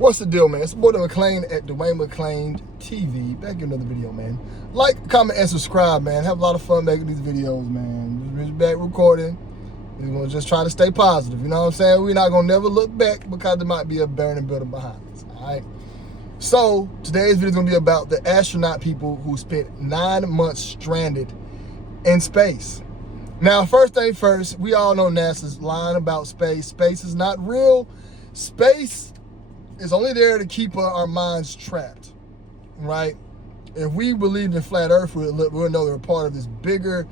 What's the deal, man? It's your boy McClain at Dwayne McClain TV. Back in another video, man. Like, comment, and subscribe, man. Have a lot of fun making these videos, man. Just back recording. We're going to just try to stay positive. You know what I'm saying? We're not going to never look back because there might be a burning building behind us. All right? So, today's video is going to be about the astronaut people who spent 9 months stranded in space. Now, first thing first, we all know NASA's lying about space. Space is not real. Space is only there to keep our minds trapped, right? If we believed in flat Earth, we'll know they're a part of this bigger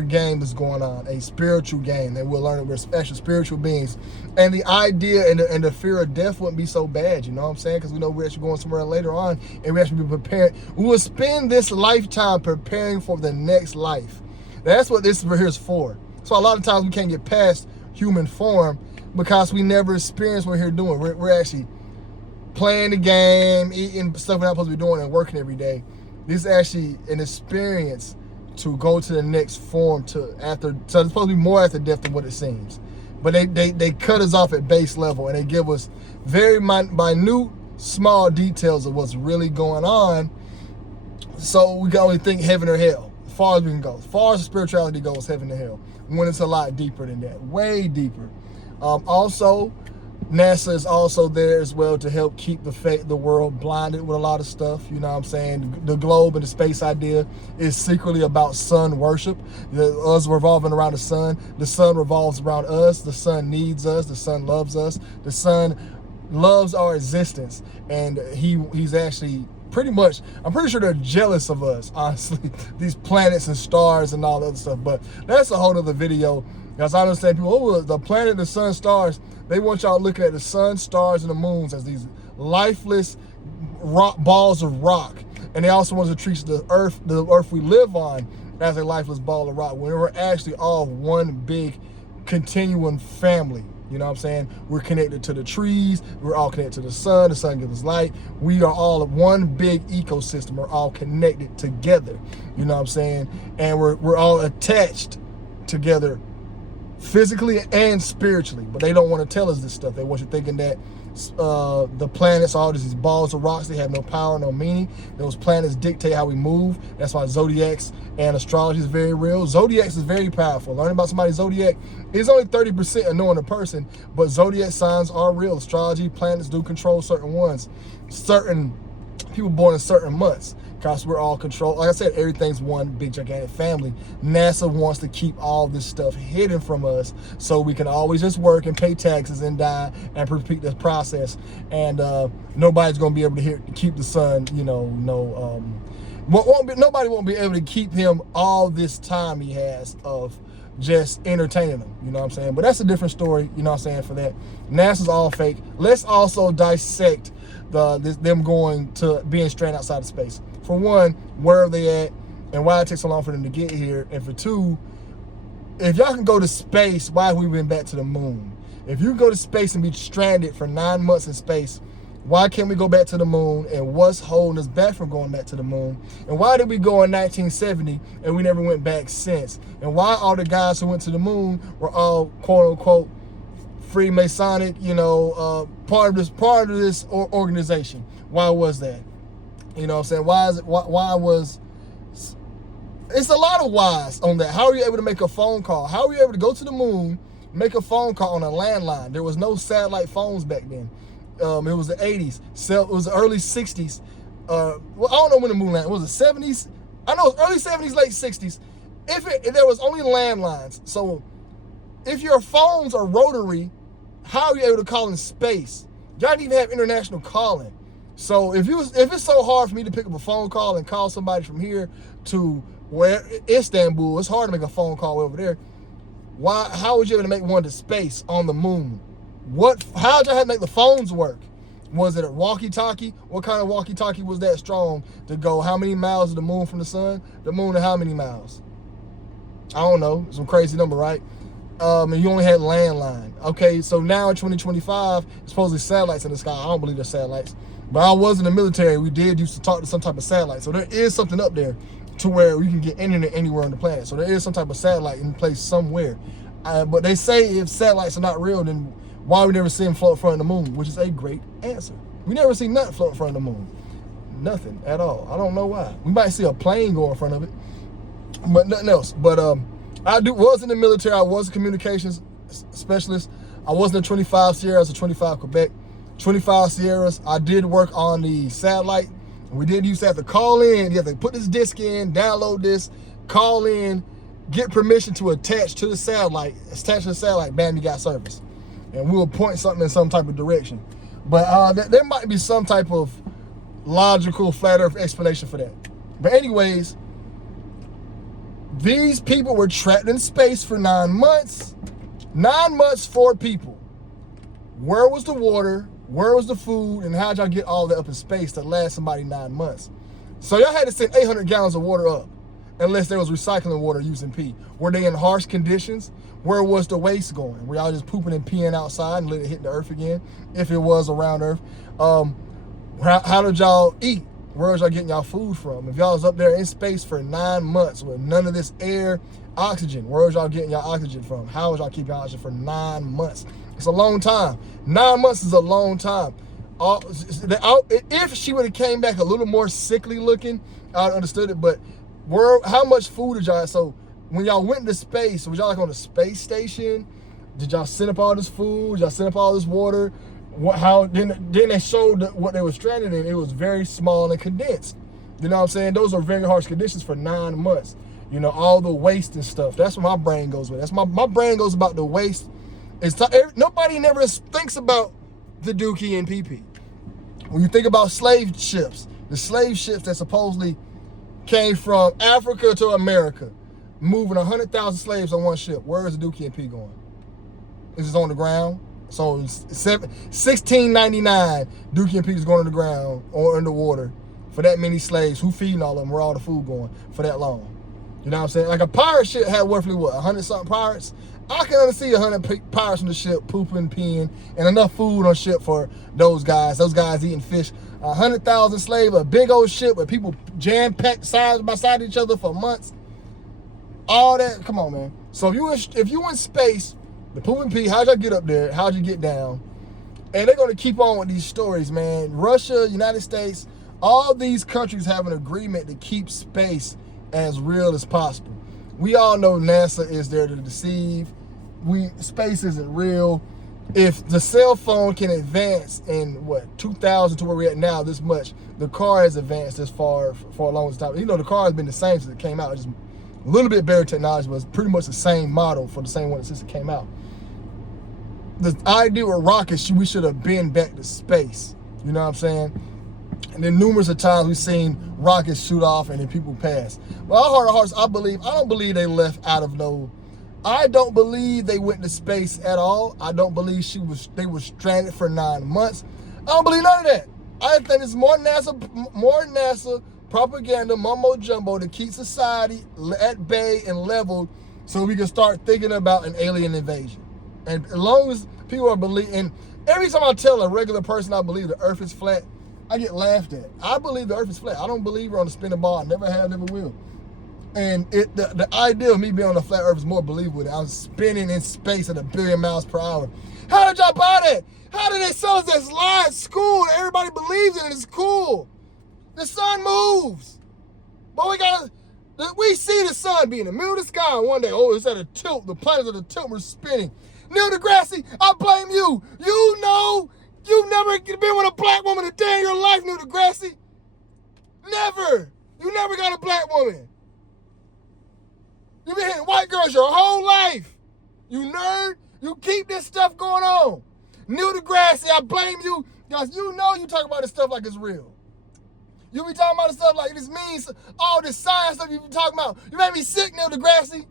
game that's going on, a spiritual game, and we'll learn that we're actual spiritual beings. And the idea and the fear of death wouldn't be so bad, you know what I'm saying? Because we know we're actually going somewhere later on, and we actually be prepared. We will spend this lifetime preparing for the next life. That's what this here is for. So a lot of times we can't get past human form because we never experience what we're here doing. We're actually playing the game, eating stuff we're not supposed to be doing, and working every day. This is actually an experience to go to the next form so it's supposed to be more after death than what it seems. But they cut us off at base level, and they give us very minute, small details of what's really going on. So we can only think heaven or hell, as far as we can go. As far as spirituality goes, heaven or hell, when it's a lot deeper than that, way deeper. Also, NASA is also there as well to help keep the world blinded with a lot of stuff. You know what I'm saying? The globe and the space idea is secretly about sun worship. Us revolving around the sun revolves around us. The sun needs us. The sun loves us. The sun loves our existence. And he's actually pretty much, I'm pretty sure they're jealous of us, honestly. These planets and stars and all that other stuff. But that's a whole other video. Because I understand people, oh, the planet, the sun, stars, they want y'all looking at the sun, stars, and the moons as these lifeless balls of rock. And they also want to treat the earth we live on, as a lifeless ball of rock, when we're actually all one big continuum family. You know what I'm saying? We're connected to the trees. We're all connected to the sun. The sun gives us light. We are all one big ecosystem. We're all connected together. You know what I'm saying? And we're all attached together physically and spiritually, but they don't want to tell us this stuff. They want you thinking that the planets are all these balls of rocks. They have no power, no meaning. Those planets dictate how we move. That's why zodiacs and astrology is very real. Zodiacs is very powerful. Learning about somebody's zodiac is only 30% of knowing a person, but zodiac signs are real. Astrology, planets do control certain ones. Certain people born in certain months. Because we're all controlled. Like I said, everything's one big gigantic family. NASA wants to keep all this stuff hidden from us so we can always just work and pay taxes and die and repeat this process. And nobody's going to be able to keep the sun, nobody won't be able to keep him all this time he has of just entertaining them. You know what I'm saying? But that's a different story, you know what I'm saying, for that. NASA's all fake. Let's also dissect them going to being stranded outside of space. For one, where are they at and why it takes so long for them to get here? And for two, if y'all can go to space, why have we been back to the moon? If you can go to space and be stranded for 9 months in space, why can't we go back to the moon? And what's holding us back from going back to the moon? And why did we go in 1970 and we never went back since? And why all the guys who went to the moon were all quote unquote Freemasonic, part of this organization? Why was that? You know what I'm saying? It's a lot of whys on that. How are you able to make a phone call? How are you able to go to the moon, make a phone call on a landline? There was no satellite phones back then. It was the 80s. So it was the early 60s. I don't know when the moon landed. Was it 70s? I know it was early 70s, late 60s. If there was only landlines. So if your phones are rotary, how are you able to call in space? Y'all didn't even have international calling. So if it's so hard for me to pick up a phone call and call somebody from here to where Istanbul, it's hard to make a phone call over there. How was you able to make one to space on the moon? How did you have to make the phones work? Was it a walkie-talkie? What kind of walkie-talkie was that strong to go how many miles is the moon from the sun? The moon to how many miles? I don't know. Some crazy number, right? And you only had landline. Okay, so now in 2025, supposedly satellites in the sky. I don't believe they're satellites. But I was in the military. We did used to talk to some type of satellite. So there is something up there to where you can get internet anywhere on the planet. So there is some type of satellite in place somewhere. But they say if satellites are not real, then Why we never see him float in front of the moon, which is a great answer. We never see nothing float in front of the moon. Nothing at all. I don't know why. We might see a plane go in front of it, but nothing else. But was in the military. I was a communications specialist. I was in the 25 Sierras or 25 Quebec. 25 Sierras, I did work on the satellite. We did used to have to call in. You have to put this disc in, download this, call in, get permission to attach to the satellite. Attach to the satellite, bam, you got service. And we will point something in some type of direction. But there might be some type of logical flat earth explanation for that. But anyways, these people were trapped in space for 9 months. 9 months, 4 people. Where was the water? Where was the food? And how'd y'all get all that up in space to last somebody 9 months? So y'all had to send 800 gallons of water up, unless there was recycling water using pee. Were they in harsh conditions? Where was the waste going? Were y'all just pooping and peeing outside and let it hit the earth again, if it was around earth? How did y'all eat? Where was y'all getting y'all food from? If y'all was up there in space for 9 months with none of this air, oxygen, where was y'all getting y'all oxygen from? How was y'all keeping oxygen for 9 months? It's a long time. 9 months is a long time. If she would have came back a little more sickly looking, I would have understood it. But how much food did y'all have? So when y'all went into space, was y'all like on a space station? Did y'all send up all this food? Did y'all send up all this water? Then they showed what they were stranded in. It was very small and condensed. You know what I'm saying? Those are very harsh conditions for 9 months. You know, all the waste and stuff. That's what my brain goes with. That's my brain goes about the waste. Nobody never thinks about the Dookie and PP. When you think about slave ships, the slave ships that supposedly came from Africa to America, moving 100,000 slaves on one ship, where is the Dookie and P going? Is it on the ground? So $16.99, Dookie and P is going on the ground or underwater for that many slaves. Who feeding all of them? Where all the food going for that long? You know what I'm saying? Like a pirate ship had roughly what, 100-something pirates? I can only see 100 pirates on the ship pooping, peeing, and enough food on ship for those guys. Those guys eating fish. 100,000 slaves, a big old ship with people jam-packed side by side each other for months. All that, come on, man. So if you in space, the poop and pee, how'd y'all get up there? How'd you get down? And they're gonna keep on with these stories, man. Russia, United States, all these countries have an agreement to keep space as real as possible. We all know NASA is there to deceive. Space isn't real. If the cell phone can advance in 2000 to where we're at now, this much, the car has advanced this far for a long time. You know, the car has been the same since it came out. Just a little bit better technology, but it's pretty much the same model for the same one since it came out. The idea with rockets, we should have been back to space. You know what I'm saying? And then numerous of times we've seen rockets shoot off and then people pass. But our heart of hearts, I don't believe they left out of no. I don't believe they went to space at all. I don't believe they were stranded for 9 months. I don't believe none of that. I think it's more NASA propaganda, mumbo jumbo to keep society at bay and leveled so we can start thinking about an alien invasion. And as long as people are believing, and every time I tell a regular person I believe the earth is flat, I get laughed at. I believe the earth is flat. I don't believe we're on a spinning ball. I never have, never will. And the idea of me being on a flat earth is more believable. I was spinning in space at 1 billion miles per hour. How did y'all buy that? How did they sell us this lie at school and everybody believes in it? It's cool. The sun moves. But we see the sun be in the middle of the sky one day. Oh, it's at a tilt. The planets at a tilt were spinning. Neil deGrasse, I blame you. You know, you've never been with a black woman a day in your life, Neil deGrasse. Never. You never got a black woman. You've been hitting white girls your whole life. You nerd. You keep this stuff going on. Neil deGrasse, I blame you. Because you know you talk about this stuff like it's real. You be talking about this stuff like this means all this science stuff you be talking about. You made me sick, Neil deGrasse.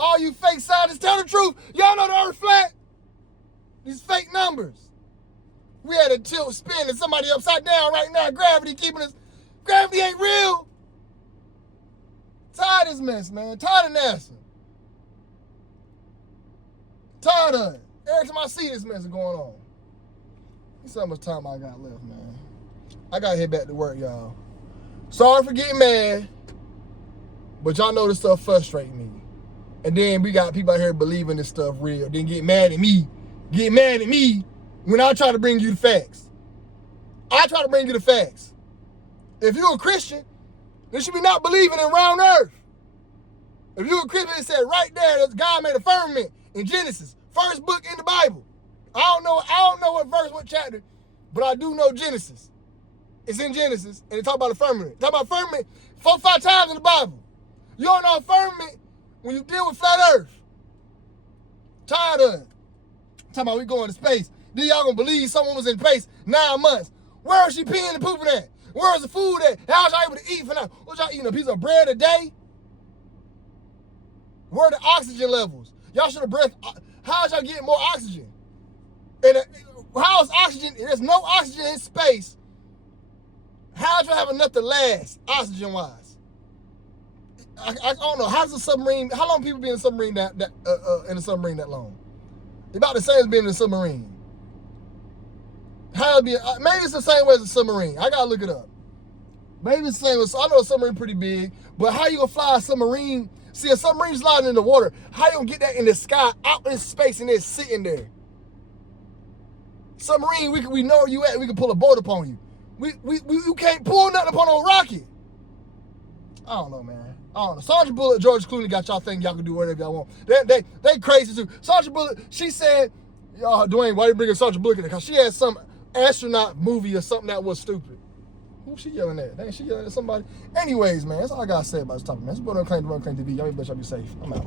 All you fake scientists, tell the truth. Y'all know the earth flat. These fake numbers. We had a tilt spin and somebody upside down right now. Gravity keeping us. Gravity ain't real. Tired of this mess, man. Tired of NASA. Tired of it. Every time I see this mess going on. You see how much time I got left, man. I gotta head back to work, y'all. Sorry for getting mad. But y'all know this stuff frustrates me. And then we got people out here believing this stuff real. Then get mad at me get mad at me when I try to bring you the facts. I try to bring you the facts. If you're a Christian, then you should be not believing in round earth. If you're a Christian, it said right there that God made a firmament in Genesis, first book in the Bible. I don't know what verse, what chapter, but I do know Genesis. It's in Genesis, and it talk about a firmament. It talk about firmament 4 or 5 times in the Bible. You don't know a firmament when you deal with flat earth. Tired of it. Talking about we going to space. Then y'all gonna believe someone was in space 9 months. Where is she peeing and pooping at? Where is the food at? How's y'all able to eat for now? What y'all eating, a piece of bread a day? Where are the oxygen levels? Y'all should have breathed. How's y'all getting more oxygen? And how is oxygen? There's no oxygen in space. How'd y'all have enough to last, oxygen-wise? I don't know. How's a submarine? How long people be in a submarine that long? About the same as being in a submarine. How it be? Maybe it's the same way as a submarine. I gotta look it up. Maybe it's the same as, I know a submarine pretty big, but how you gonna fly a submarine? See, a submarine sliding in the water. How you gonna get that in the sky, out in space, and it's sitting there? Submarine, we know where you at. We can pull a boat upon you. You can't pull nothing upon a rocket. I don't know, man. I don't know. Sandra Bullock, George Clooney got y'all thinking y'all can do whatever y'all want. They crazy too. Sandra Bullock, she said, Dwayne, why you bringing Sandra Bullock in there? Because she had some astronaut movie or something that was stupid. Who she yelling at? Dang, she yelling at somebody? Anyways, man, that's all I got to say about this topic, man. It's Brother Claim TV. Y'all be safe. I'm out.